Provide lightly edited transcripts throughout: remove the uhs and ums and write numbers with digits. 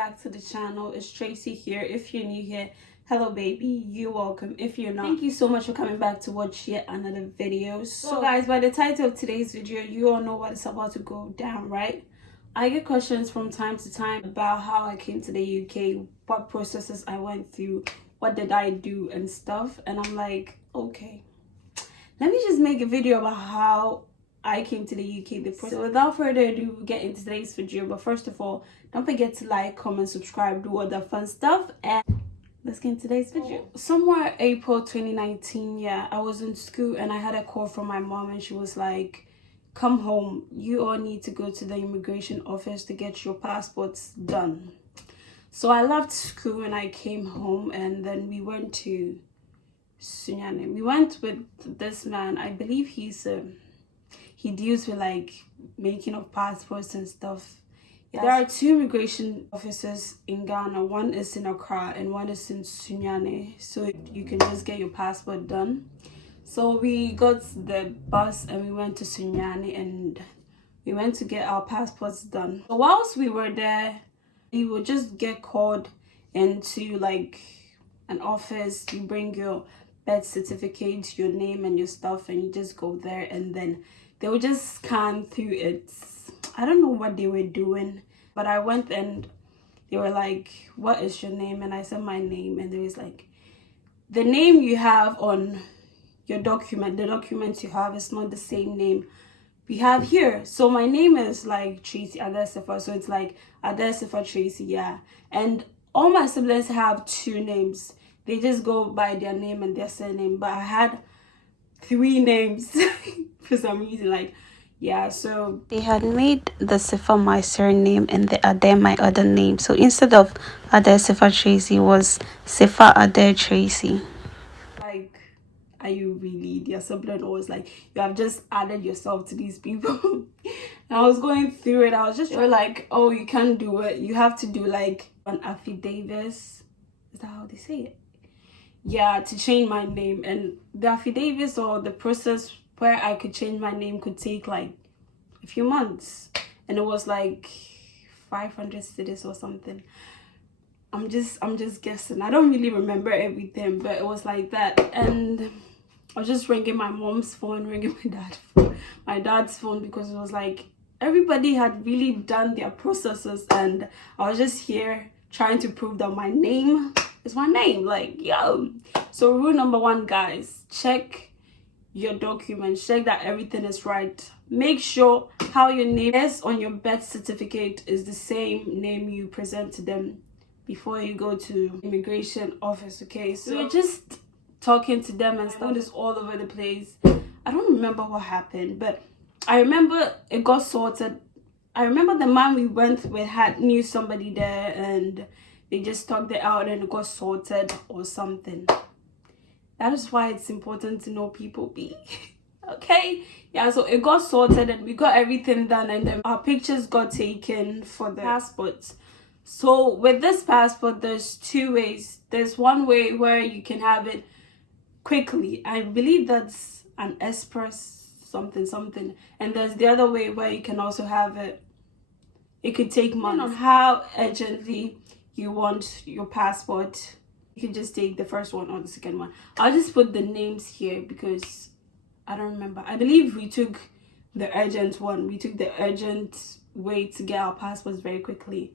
back to the channel. It's Tracy here. If you're new here, hello baby, you're welcome. If you're not, thank you so much for coming back to watch yet another video. So guys, by the title of today's video, you all know what is about to go down, right? I get questions from time to time about how I came to the UK, what processes I went through, what did I do and stuff, and I'm like, okay, let me just make a video about how I came to the UK. So without further ado, we'll get into today's video. But first of all, don't forget to like, comment, subscribe, do all that fun stuff, and let's get into today's video. Somewhere April 2019, yeah, I was in school and I had a call from my mom and she was like, come home, you all need to go to the immigration office to get your passports done. So I left school and I came home, and then we went to Sunyani. We went with this man. I believe he deals with like making of passports and stuff. Yes. There are two immigration offices in Ghana. One is in Accra and one is in Sunyani. So you can just get your passport done. So we got the bus and we went to Sunyani and we went to get our passports done. So whilst we were there, we would just get called into like an office. You bring your birth certificate, your name and your stuff, and you just go there, and then they would just scan through it. I don't know what they were doing, but I went and they were like, what is your name? And I said my name, and they was like, the name you have on your document, the document you have is not the same name we have here. So my name is like Tracy Adesifa, so it's like Adesifa Tracy, yeah. And all my siblings have two names. They just go by their name and their surname, but I had three names for some reason, like, yeah. So they had made the Sifa my surname and the Ade my other name. So instead of Adesifa Tracy, was Sifa Ade Tracy. Like, are you really their sibling, or is like you have just added yourself to these people? And I was going through it. I was just like, oh, you can't do it. You have to do like an affidavit. Is that how they say it? Yeah, to change my name. And the affidavits or the process where I could change my name could take like a few months, and it was like 500 cedis or something. I'm just guessing. I don't really remember everything, but it was like that. And I was just ringing my mom's phone, ringing my dad's phone, because it was like everybody had really done their processes, and I was just here trying to prove that my name is my name. Like, yo. So rule number one, guys, check your documents, check that everything is right. Make sure how your name is on your birth certificate is the same name you present to them before you go to immigration office. Okay, so we're just talking to them and stuff. It's all over the place. I don't remember what happened, but I remember it got sorted. I remember the man we went with knew somebody there, and they just talked it out and it got sorted or something. That is why it's important to know people, be okay. Yeah, so it got sorted and we got everything done, and then our pictures got taken for the passports. So with this passport, there's two ways. There's one way where you can have it quickly. I believe that's an express something, and there's the other way where you can also have it. It could take months. On how urgently you want your passport, you can just take the first one or the second one. I'll just put the names here because I don't remember. I believe we took the urgent one. We took the urgent way to get our passports very quickly.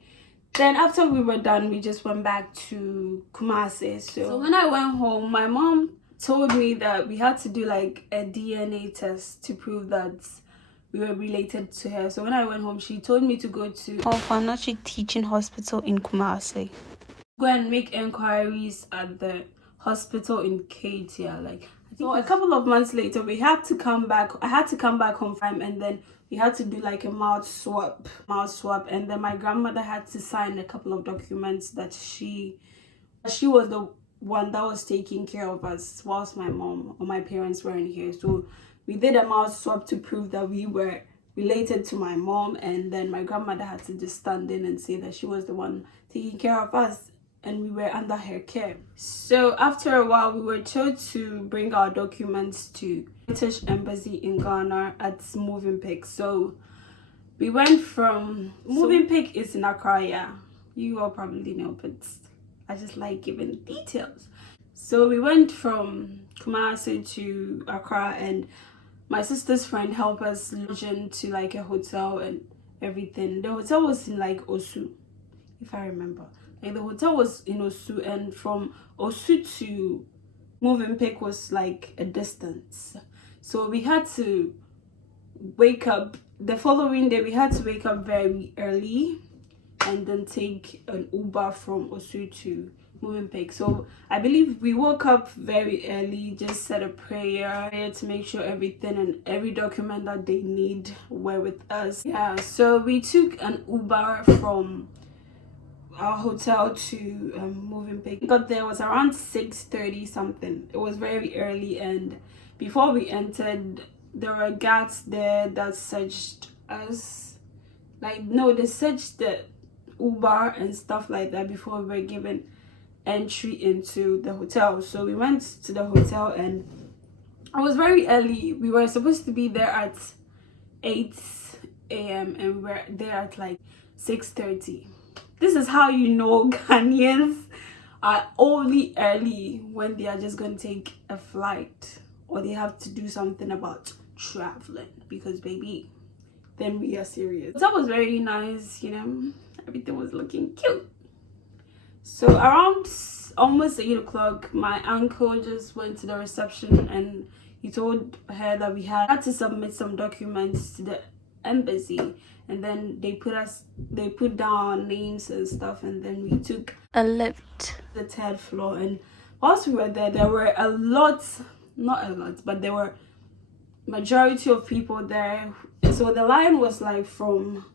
Then after we were done, we just went back to Kumasi. So when I went home, my mom told me that we had to do like a DNA test to prove that we were related to her. So when I went home, she told me to go to Ofanachi Teaching Hospital in Kumasi. Go and make inquiries at the hospital in Katia. Like, so a couple of months later, we had to come back. I had to come back home, and then we had to do like a mouth swab, and then my grandmother had to sign a couple of documents that she was the one that was taking care of us whilst my mom or my parents weren't here. So we did a mouth swab to prove that we were related to my mom, and then my grandmother had to just stand in and say that she was the one taking care of us and we were under her care. So after a while, we were told to bring our documents to British Embassy in Ghana at Moving Pick. So we went from Moving Pick is in Accra, yeah. You all probably know, but I just like giving details. So we went from Kumasi to Accra, and my sister's friend helped us lodge into like a hotel and everything. The hotel was in like Osu, if I remember. Like the hotel was in Osu, and from Osu to Movenpick was like a distance. So we had to wake up the following day. We had to wake up very early and then take an Uber from Osu to Movenpick. So I believe we woke up very early, just said a prayer to make sure everything and every document that they need were with us. Yeah, so we took an Uber from our hotel to Movenpick. Got there was around 6:30 something. It was very early, and before we entered, there were guards there that searched us. Like, no, they searched the Uber and stuff like that before we were given entry into the hotel. So we went to the hotel, and it was very early. We were supposed to be there at 8 a.m. and we were there at like 6:30. This is how you know Ghanaians are only early when they are just going to take a flight or they have to do something about traveling, because baby, then we are serious. That was very nice, you know, everything was looking cute. So around almost 8 o'clock, my uncle just went to the reception and he told her that we had to submit some documents to the embassy, and then they put down our names and stuff, and then we took a lift to the 3rd floor. And whilst we were there were not a lot, but there were majority of people there. So the line was like from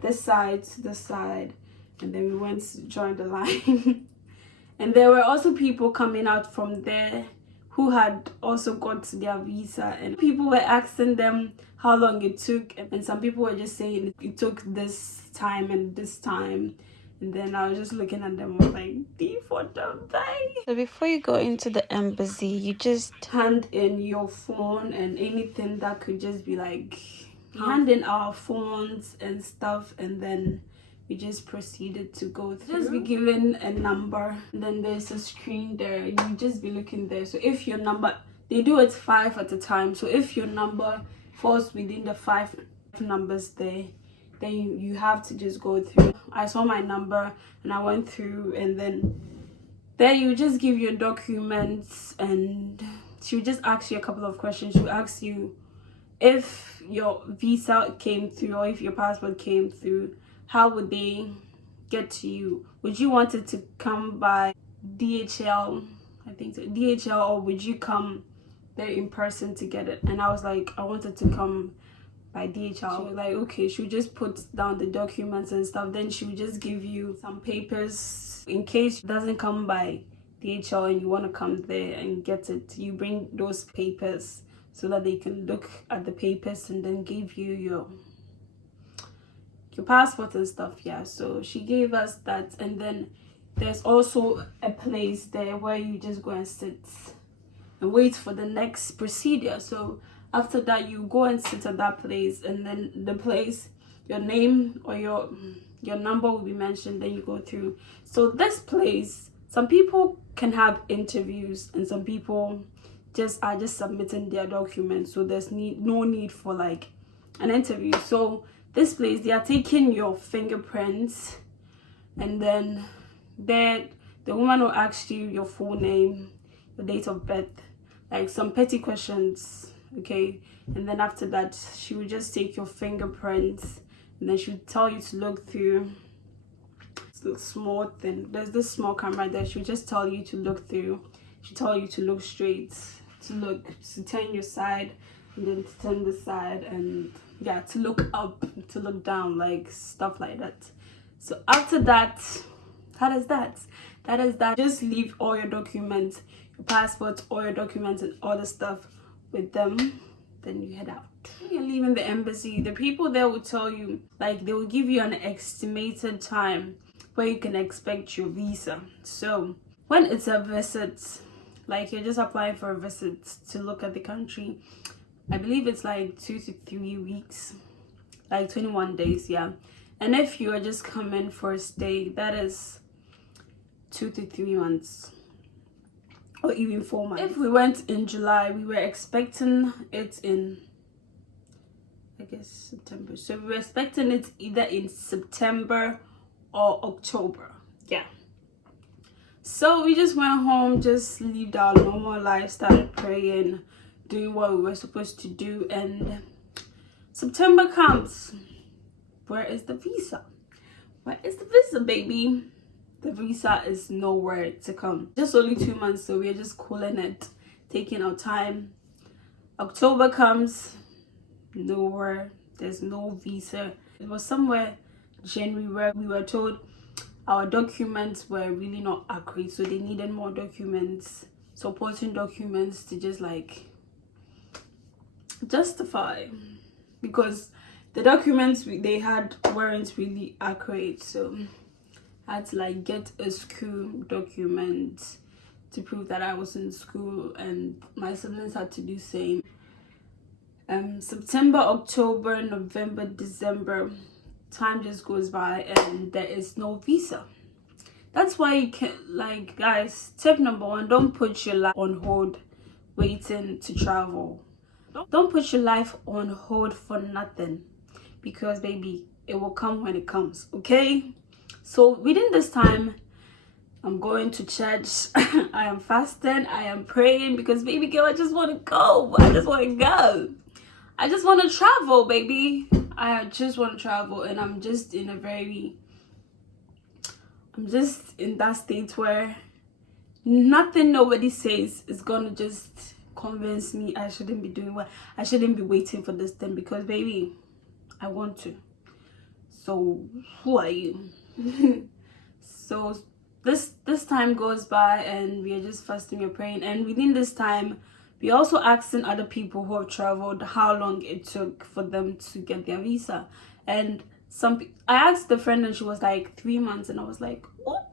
this side to this side, and then we went to join the line. And there were also people coming out from there who had also got their visa, and people were asking them how long it took, and some people were just saying it took this time and this time. And then I was just looking at them like, so before you go into the embassy, you just hand in your phone and anything that could just be like, hand in our phones and stuff, and then we just proceeded to go through. Just be given a number, and then there's a screen there. You just be looking there. So if your number, they do it 5 at a time. So if your number falls within the 5 numbers there, then you have to just go through. I saw my number and I went through, and then you just give your documents, and she would just ask you a couple of questions. She would ask you if your visa came through or if your passport came through. How would they get to you? Would you want it to come by DHL? I think so, DHL, or would you come there in person to get it? And I was like, I wanted to come by DHL. She was like, okay. She would just put down the documents and stuff. Then she would just give you some papers in case it doesn't come by DHL and you want to come there and get it. You bring those papers so that they can look at the papers and then give you your passport and stuff. Yeah, so she gave us that, and then there's also a place there where you just go and sit and wait for the next procedure. So after that, you go and sit at that place, and then the place, your name or your number will be mentioned, then you go through. So this place, some people can have interviews and some people are just submitting their documents, so there's no need for like an interview. So this place, they are taking your fingerprints, and then the woman will ask you your full name, your date of birth, like some petty questions, okay? And then after that, she will just take your fingerprints, and then she will tell you to look through this small thing. There's this small camera there. She will just tell you to look through. She'll tell you to look straight, to turn your side, and then to turn the side, and yeah, to look up, to look down, like stuff like that. So after that, that is that. Just leave all your documents, your passport, all your documents and all the stuff with them, then you head out. You're leaving the embassy, the people there will tell you, like, they will give you an estimated time where you can expect your visa. So when it's a visit, like you're just applying for a visit to look at the country, I believe it's like 2 to 3 weeks, like 21 days, yeah. And if you are just coming for a stay, that is 2 to 3 months, or even 4 months. If we went in July, we were expecting it in, I guess, September. So we were expecting it either in September or October. Yeah. So we just went home, just lived our normal life, started praying, doing what we were supposed to do, and September comes. Where is the visa? Where is the visa, baby? The visa is nowhere to come. Just only 2 months, so we're just cooling it, taking our time. October comes, nowhere. There's no visa. It was somewhere January where we were told our documents were really not accurate, so they needed more documents, supporting documents to just like justify, because the documents they had weren't really accurate. So I had to like get a school document to prove that I was in school, and my siblings had to do same. September, October, November, December, time just goes by and there is no visa. That's why you can, like, guys, tip number 1, don't put your life on hold waiting to travel. Don't put your life on hold for nothing, because baby, it will come when it comes. Okay, so within this time, I'm going to church. I am fasting, I am praying, because baby girl, I just want to go. I just want to go. I just want to travel, baby. I just want to travel, and I'm just in that state where nothing nobody says is gonna just convince me I shouldn't be doing what I shouldn't be waiting for this thing, because baby, I want to. So who are you? So this time goes by and we are just fasting and praying, and within this time we also asking other people who have traveled how long it took for them to get their visa. And I asked the friend and she was like 3 months, and I was like, what?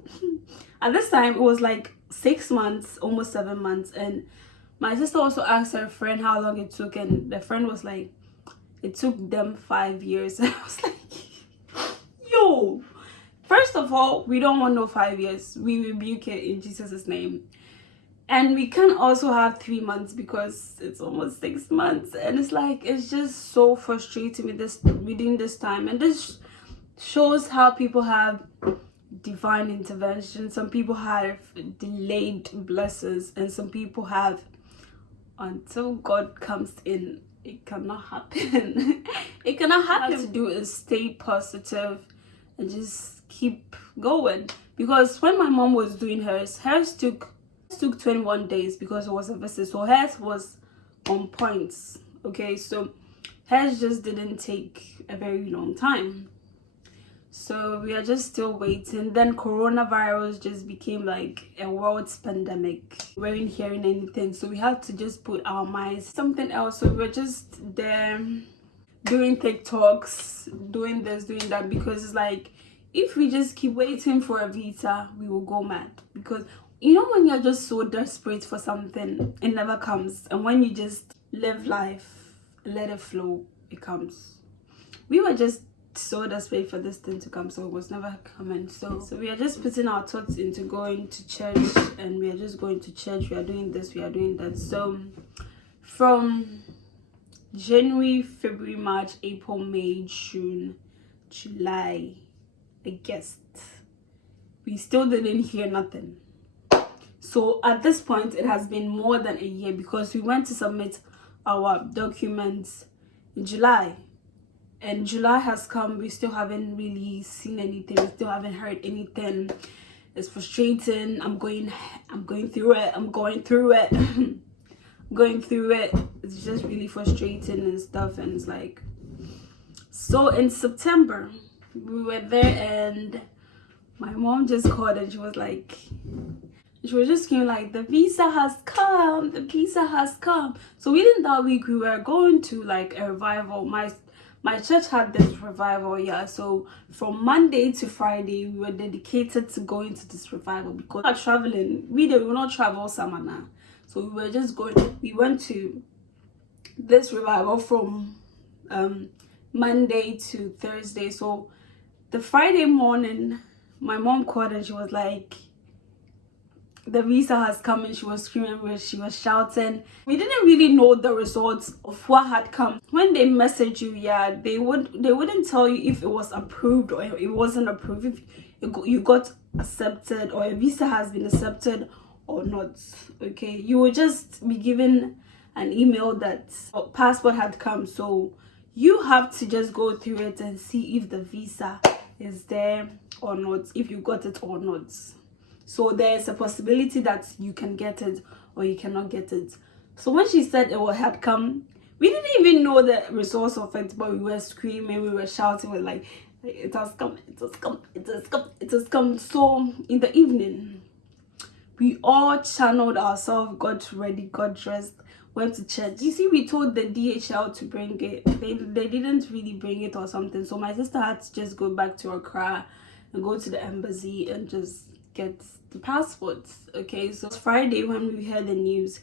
At this time it was like 6 months, almost 7 months. And my sister also asked her friend how long it took, and the friend was like, it took them 5 years. And I was like, yo, first of all, we don't want no 5 years. We rebuke it in Jesus' name. And we can also have 3 months, because it's almost 6 months. And it's like, it's just so frustrating within this time. And this shows how people have divine intervention. Some people have delayed blessings, and some people have, until God comes in, it cannot happen. It cannot happen. What to do is stay positive and just keep going. Because when my mom was doing hers took 21 days, because it was a visit, so hers was on points. Okay, so hers just didn't take a very long time, so we are just still waiting. Then coronavirus just became like a world's pandemic. We weren't hearing anything, so we had to just put our minds something else. So we're just there doing TikToks, doing this, doing that, because it's like, if we just keep waiting for a visa, we will go mad. Because you know, when you're just so desperate for something, it never comes. And when you just live life, let it flow, it comes. We were just so desperate for this thing to come, so it was never coming. So we are just putting our thoughts into going to church, and we are just going to church. We are doing this, we are doing that. So from January, February, March, April, May, June, July, August, we still didn't hear nothing. So at this point, it has been more than a year, because we went to submit our documents in July, and July has come. We still haven't really seen anything. We still haven't heard anything. It's frustrating. I'm going through it. I'm going through it. Going through it. It's just really frustrating and stuff. And it's like, so in September, we were there, and my mom just called, and she was just screaming like, the visa has come, the visa has come. So within that week, we were going to like a revival. My church had this revival, yeah. So from Monday to Friday, we were dedicated to going to this revival, because we are traveling. We will not travel summer now. So we were just going. We went to this revival from Monday to Thursday. So The Friday morning, my mom called and she was like, the visa has come, and she was screaming, she was shouting. We didn't really know the results of what had come. When they message you, yeah, they wouldn't tell you if it was approved or it wasn't approved, if you got accepted or a visa has been accepted or not. Okay, you would just be given an email that a passport had come, so you have to just go through it and see if the visa is there or not, if you got it or not. So there's a possibility that you can get it or you cannot get it. So when she said it had come, we didn't even know the results of it, but we were screaming, we were shouting, we were like, it has come, it has come, it has come, it has come. So in the evening, we all channeled ourselves, got ready, got dressed, went to church. You see, we told the DHL to bring it. They didn't really bring it or something. So my sister had to just go back to Accra and go to the embassy and just get the passports. Okay, so it's Friday when we heard the news.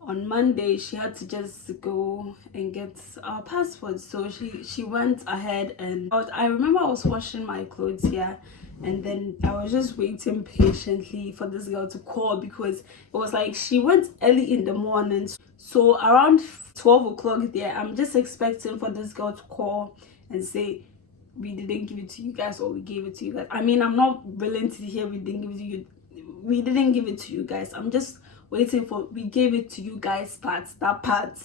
On Monday, she had to just go and get our passports. So she went ahead, and I remember I was washing my clothes here, and then I was just waiting patiently for this girl to call, because it was like she went early in the morning. So around 12 o'clock there, I'm just expecting for this girl to call and say, we didn't give it to you guys, or we gave it to you guys. I mean, I'm not willing to hear we didn't give it to you. We didn't give it to you guys. I'm just waiting for we gave it to you guys that part.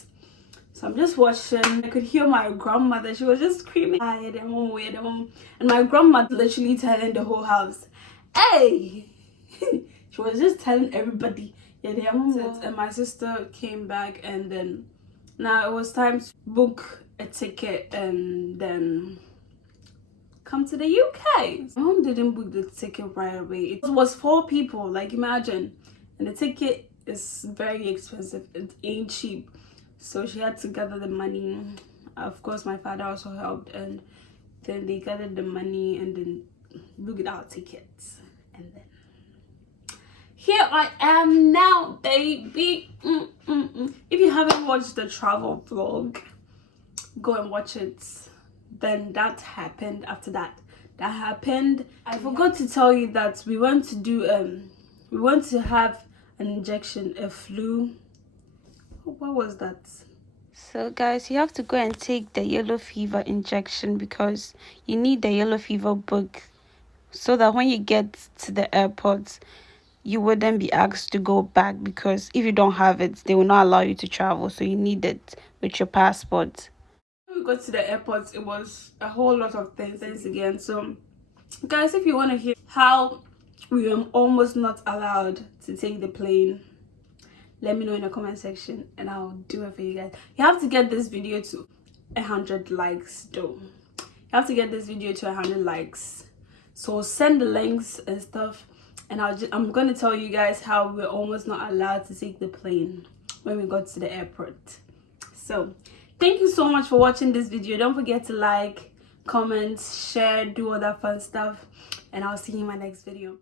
So I'm just watching. I could hear my grandmother. She was just screaming, and my grandmother literally telling the whole house, hey. She was just telling everybody, and my sister came back, and then now it was time to book a ticket and then come to the UK. My mom didn't book the ticket right away. It was 4 people, like imagine, and the ticket is very expensive. It ain't cheap. So she had to gather the money. Of course, my father also helped, and then they gathered the money and then booked our tickets. And then here I am now, baby. If you haven't watched the travel vlog, go and watch it. Then that happened. After that happened, I forgot to tell you that we want to have an injection, a flu. What was that? So guys, you have to go and take the yellow fever injection, because you need the yellow fever book, so that when you get to the airport, you wouldn't be asked to go back, because if you don't have it, they will not allow you to travel. So you need it with your passport. When we got to the airport, it was a whole lot of things again. So guys, if you want to hear how we were almost not allowed to take the plane, let me know in the comment section and I'll do it for you guys. You have to get this video to 100 likes though. You have to get this video to 100 likes. So send the links and stuff, and I'm gonna tell you guys how we're almost not allowed to take the plane when we got to the airport. So thank you so much for watching this video. Don't forget to like, comment, share, do all that fun stuff, and I'll see you in my next video.